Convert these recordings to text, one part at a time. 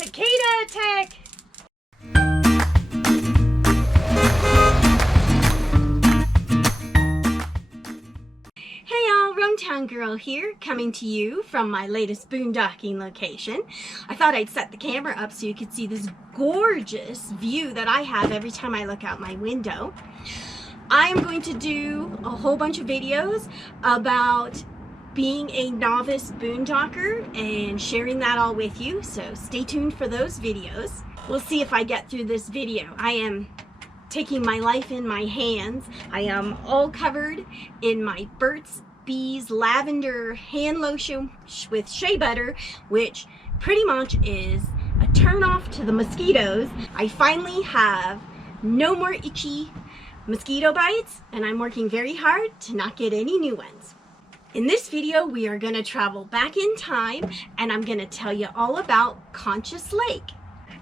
Cicada attack! Hey y'all, RoamTownGirl here, coming to you from my latest boondocking location. I thought I'd set the camera up so you could see this gorgeous view that I have every time I look out my window. I am going to do a whole bunch of videos about being a novice boondocker and sharing that all with you, so stay tuned for those videos. We'll see if I get through this video. I am taking my life in my hands. I am all covered in my Burt's Bees lavender hand lotion with shea butter, which pretty much is a turn off to the mosquitoes. I finally have no more itchy mosquito bites, and I'm working very hard to not get any new ones. In this video, we are going to travel back in time, and I'm going to tell you all about Conchas Lake.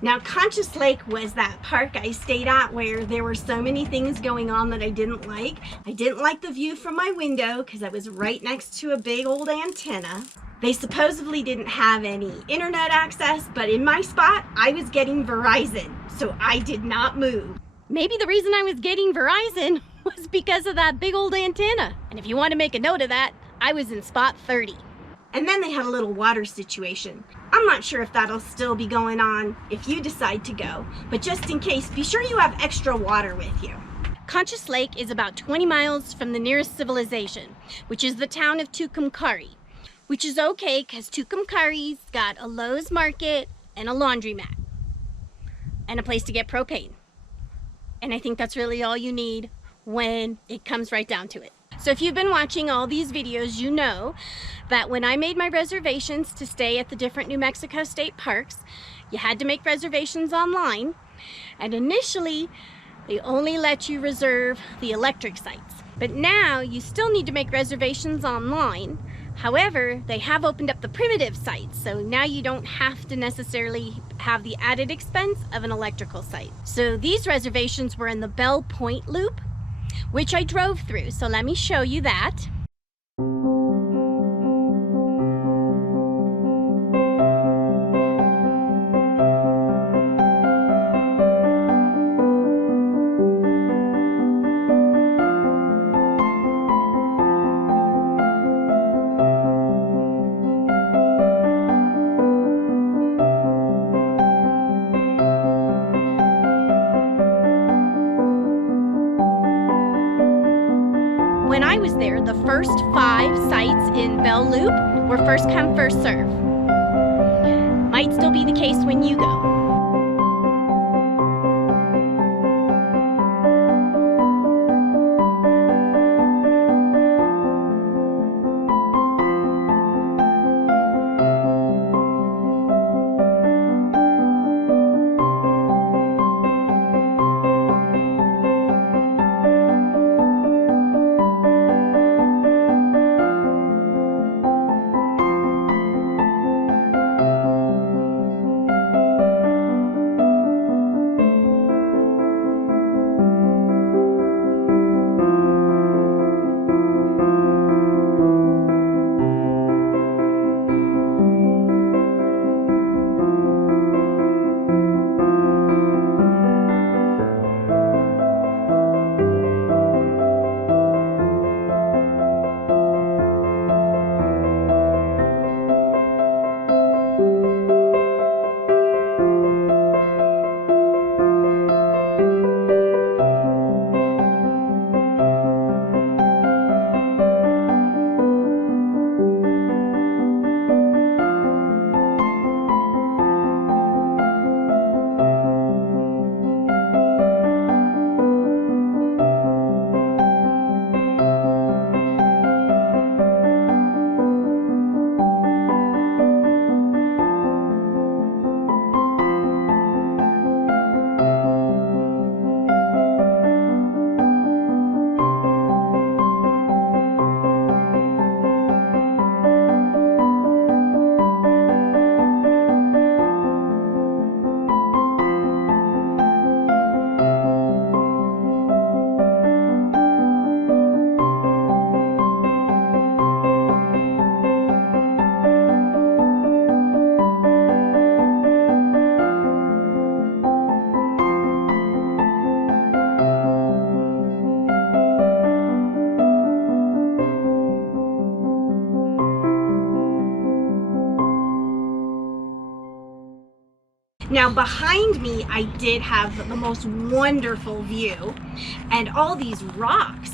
Now, Conchas Lake was that park I stayed at where there were so many things going on that I didn't like. I didn't like the view from my window because I was right next to a big old antenna. They supposedly didn't have any internet access, but in my spot, I was getting Verizon, so I did not move. Maybe the reason I was getting Verizon was because of that big old antenna. And if you want to make a note of that, I was in spot 30. And then they had a little water situation. I'm not sure if that'll still be going on if you decide to go, but just in case, be sure you have extra water with you. Conchas Lake is about 20 miles from the nearest civilization, which is the town of Tucumcari, which is okay because Tucumcari's got a Lowe's market and a laundromat and a place to get propane. And I think that's really all you need when it comes right down to it. So if you've been watching all these videos, you know that when I made my reservations to stay at the different New Mexico state parks, you had to make reservations online. And initially, they only let you reserve the electric sites. But now you still need to make reservations online. However, they have opened up the primitive sites, so now you don't have to necessarily have the added expense of an electrical site. So these reservations were in the Bell Point Loop, which I drove through, so let me show you that. When I was there, the first 5 sites in Bell Loop were first come, first serve. Might still be the case when you go. Now behind me, I did have the most wonderful view and all these rocks.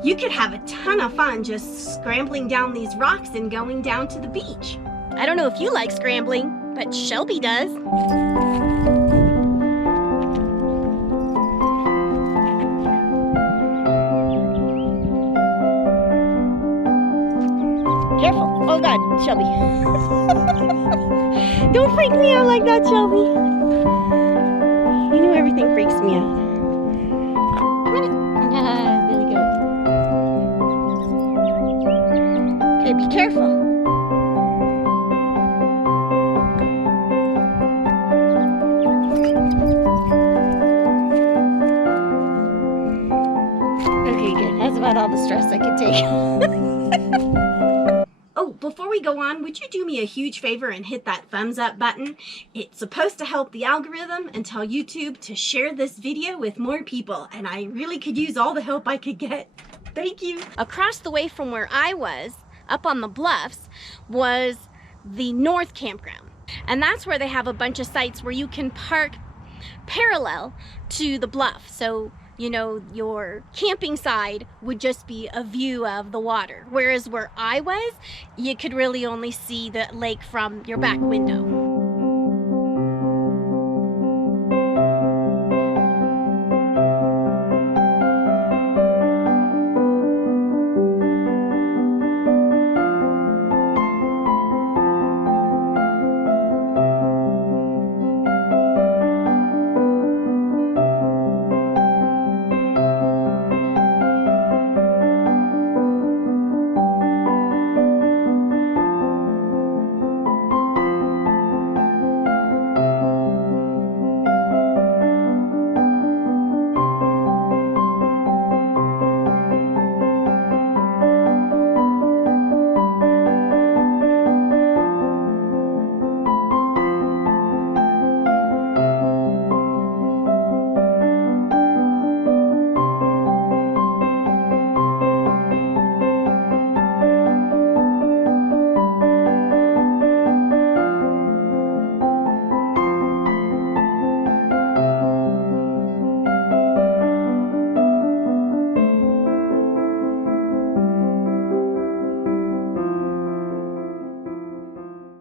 You could have a ton of fun just scrambling down these rocks and going down to the beach. I don't know if you like scrambling, but Shelby does. Careful. Oh God, Shelby. Don't freak me out like that, Shelby. You know everything freaks me out. There we go. Okay, be careful. Okay, good. That's about all the stress I could take. Oh, before we go on, would you do me a huge favor and hit that thumbs up button? It's supposed to help the algorithm and tell YouTube to share this video with more people, and I really could use all the help I could get. Thank you. Across the way from where I was, up on the bluffs, was the North Campground. And that's where they have a bunch of sites where you can park parallel to the bluff. So, you know, your camping side would just be a view of the water. Whereas where I was, you could really only see the lake from your back window.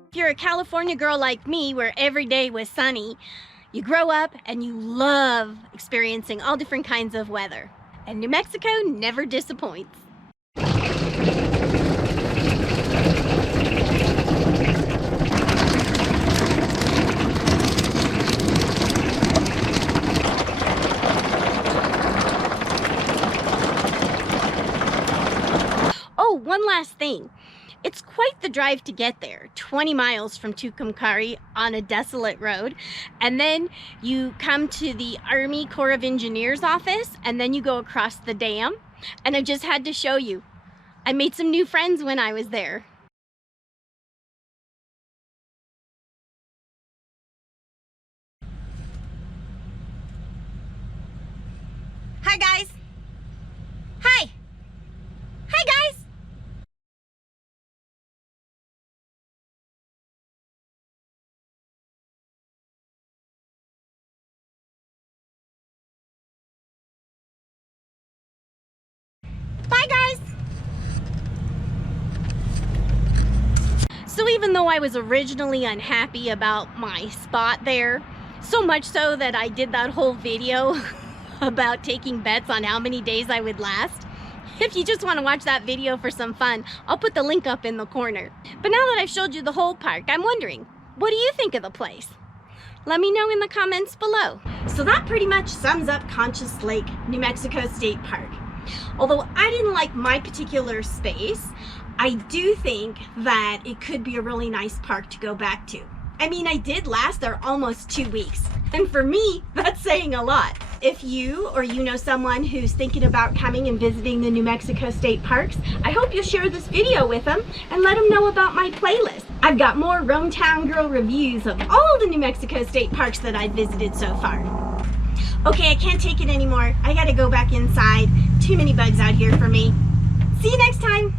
If you're a California girl like me, where every day was sunny, you grow up and you love experiencing all different kinds of weather. And New Mexico never disappoints. Oh, one last thing. It's quite the drive to get there, 20 miles from Tucumcari on a desolate road. And then you come to the Army Corps of Engineers office, and then you go across the dam. And I just had to show you. I made some new friends when I was there. Hi guys. Hi. Hi guys. Bye guys! So even though I was originally unhappy about my spot there, so much so that I did that whole video about taking bets on how many days I would last, if you just want to watch that video for some fun, I'll put the link up in the corner. But now that I've showed you the whole park, I'm wondering, what do you think of the place? Let me know in the comments below. So that pretty much sums up Conchas Lake, New Mexico State Park. Although I didn't like my particular space, I do think that it could be a really nice park to go back to. I mean, I did last there almost 2 weeks, and for me, that's saying a lot. If you or you know someone who's thinking about coming and visiting the New Mexico State Parks, I hope you'll share this video with them and let them know about my playlist. I've got more RoamTownGirl reviews of all the New Mexico State Parks that I've visited so far. Okay, I can't take it anymore. I gotta go back inside. Too many bugs out here for me. See you next time.